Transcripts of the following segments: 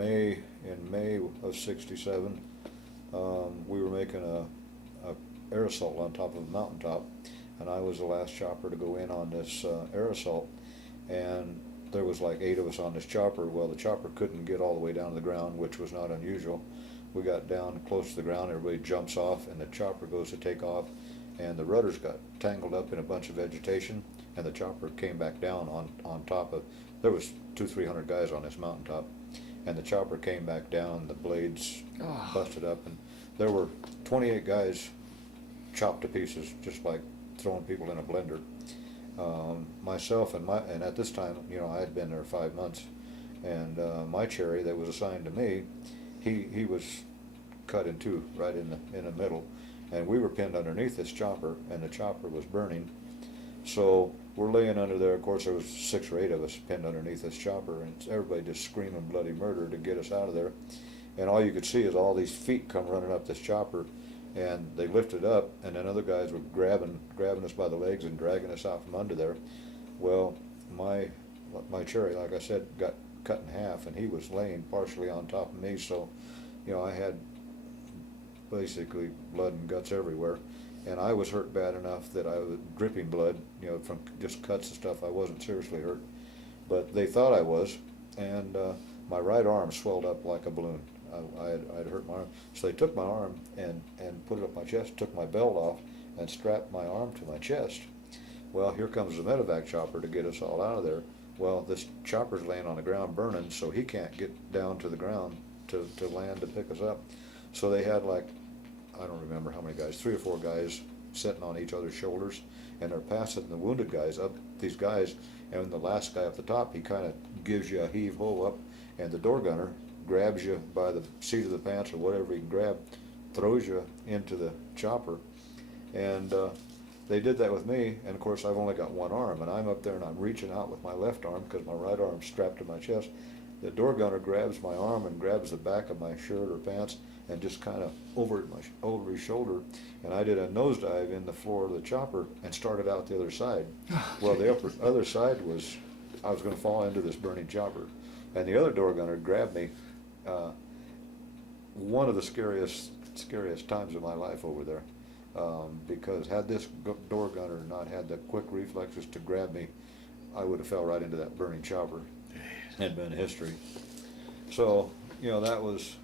May of '67, we were making a air assault on top of a mountaintop, and I was the last chopper to go in on this air assault, and there was like 8 of us on this chopper. Well, the chopper couldn't get all the way down to the ground, which was not unusual. We got down close to the ground, everybody jumps off, and the chopper goes to take off, and the rudders got tangled up in a bunch of vegetation, and the chopper came back down on top of, there was 200-300 guys on this mountaintop, and the chopper came back down, the blades busted up, and there were 28 guys chopped to pieces, just like throwing people in a blender. Myself and at this time, I had been there 5 months, and my cherry that was assigned to me, he was cut in two right in the middle, and we were pinned underneath this chopper, and the chopper was burning. So we're laying under there. Of course, there was 6 or 8 of us pinned underneath this chopper, and everybody just screaming bloody murder to get us out of there. And all you could see is all these feet come running up this chopper, and they lifted up, and then other guys were grabbing us by the legs and dragging us out from under there. Well, my cherry, like I said, got cut in half, and he was laying partially on top of me, so I had basically blood and guts everywhere, and I was hurt bad enough that I was dripping blood, from just cuts and stuff. I wasn't seriously hurt, but they thought I was, and my right arm swelled up like a balloon. I'd hurt my arm, so they took my arm and put it up my chest, took my belt off, and strapped my arm to my chest. Well, here comes the medevac chopper to get us all out of there. Well, this chopper's laying on the ground burning, so he can't get down to the ground to land to pick us up. So they had, like, I don't remember how many guys, 3 or 4 guys sitting on each other's shoulders, and they're passing the wounded guys up, these guys, and the last guy up the top, he kind of gives you a heave-ho up, and the door gunner grabs you by the seat of the pants or whatever he can grab, throws you into the chopper, and they did that with me, and of course I've only got one arm, and I'm up there and I'm reaching out with my left arm because my right arm's strapped to my chest. The door gunner grabs my arm and grabs the back of my shirt or pants and just kind of over his shoulder, and I did a nosedive in the floor of the chopper and started out the other side. Well, the other side was, I was going to fall into this burning chopper, and the other door gunner grabbed me. One of the scariest times of my life over there, because had this door gunner not had the quick reflexes to grab me, I would have fell right into that burning chopper. Had been history. So that was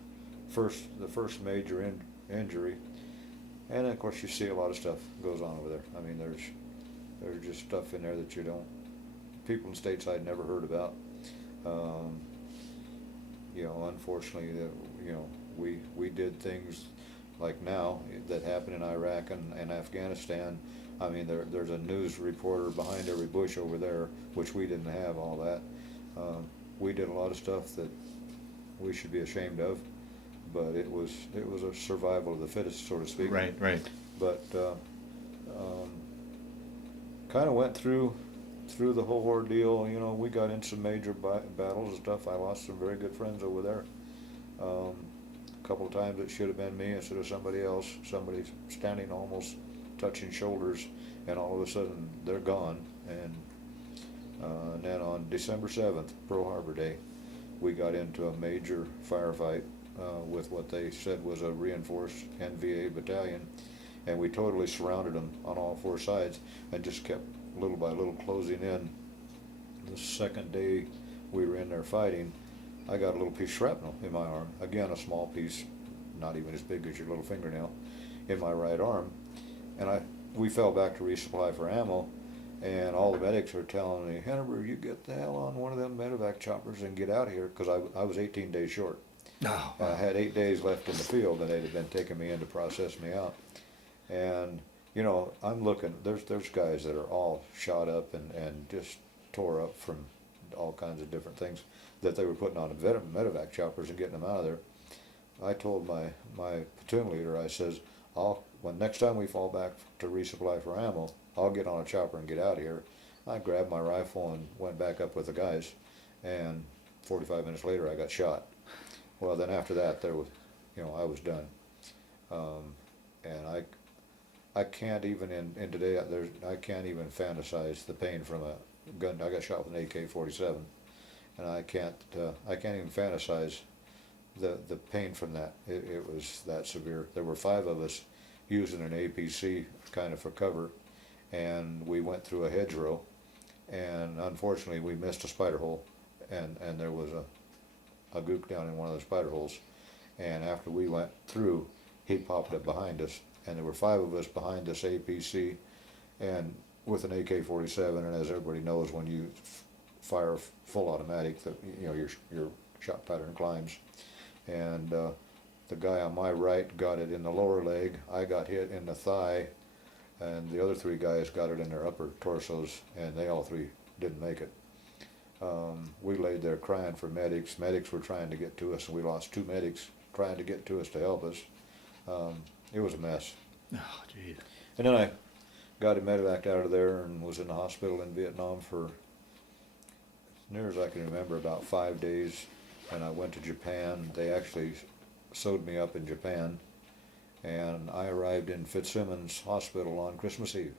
the first major injury, and then, of course, you see a lot of stuff goes on over there. I mean, there's just stuff in there that people in stateside never heard about. Unfortunately, we did things like now that happen in Iraq and Afghanistan. I mean, there's a news reporter behind every bush over there, which we didn't have all that. We did a lot of stuff that we should be ashamed of, but it was a survival of the fittest, so to speak. Right. But kind of went through the whole ordeal. We got in some major battles and stuff. I lost some very good friends over there. A couple of times it should have been me instead of somebody else. Somebody standing almost touching shoulders, and all of a sudden they're gone. And then on December 7th, Pearl Harbor Day, we got into a major firefight with what they said was a reinforced NVA battalion, and we totally surrounded them on all 4 sides and just kept little by little closing in. The second day we were in there fighting, I got a little piece of shrapnel in my arm. Again, a small piece, not even as big as your little fingernail, in my right arm. And we fell back to resupply for ammo, and all the medics were telling me, Henneberg, you get the hell on one of them medevac choppers and get out of here, because I was 18 days short. Oh. I had 8 days left in the field, and they'd have been taking me in to process me out. And I'm looking, there's guys that are all shot up and just tore up from all kinds of different things that they were putting on medevac choppers and getting them out of there. I told my platoon leader, I says, when next time we fall back to resupply for ammo, I'll get on a chopper and get out of here. I grabbed my rifle and went back up with the guys, and 45 minutes later I got shot. Well, then after that, I was done. And I can't even in today I can't even fantasize the pain from a gun. I got shot with an AK-47, and I can't even fantasize the pain from that, it was that severe. There were 5 of us using an APC kind of for cover, and we went through a hedgerow, and unfortunately we missed a spider hole, and there was a gook down in one of the spider holes, and after we went through, he popped up behind us, and there were 5 of us behind this APC, and with an AK-47, and as everybody knows, when you fire full automatic, you know, your shot pattern climbs, and the guy on my right got it in the lower leg, I got hit in the thigh, and the other 3 guys got it in their upper torsos, and they all 3 didn't make it. We laid there crying for medics. Medics were trying to get to us, and we lost 2 medics trying to get to us to help us. It was a mess. Oh, geez. And then I got him medevaced out of there and was in the hospital in Vietnam for, as near as I can remember, about 5 days. And I went to Japan. They actually sewed me up in Japan, and I arrived in Fitzsimmons Hospital on Christmas Eve.